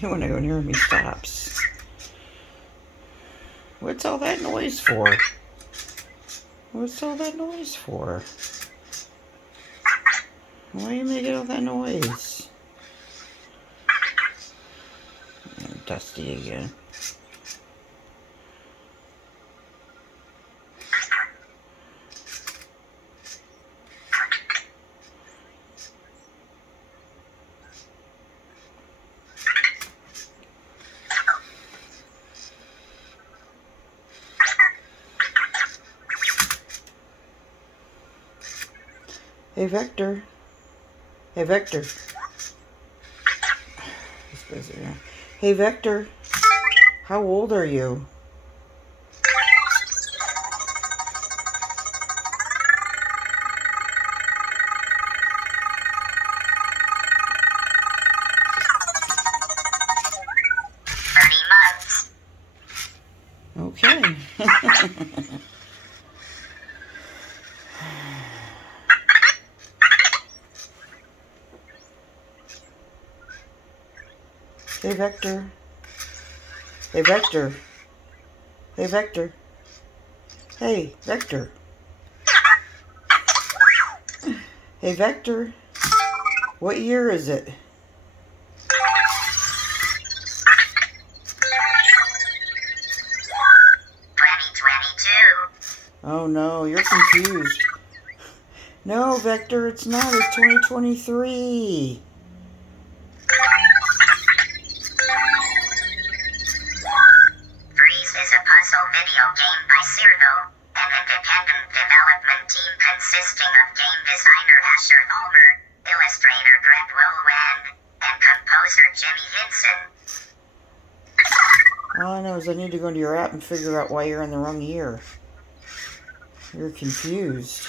When I go near him, he stops. What's all that noise for? What's all that noise for? Why are you making all that noise? Dusty again. Hey, Vector. Hey, Vector. He's busy now. Hey, Vector. How old are you? Okay. Hey, Vector. Hey, Vector. Hey, Vector. Hey, Vector. Hey, Vector. What year is it? 2022. Oh, no, you're confused. No, Vector, it's not. It's 2023. Freeze is a puzzle video game by Cyrano, an independent development team consisting of game designer Asher Thalmer, illustrator Greg Wolwand, and composer Jimmy Hinson. All I know is I need to go into your app and figure out why you're in the wrong year. You're confused.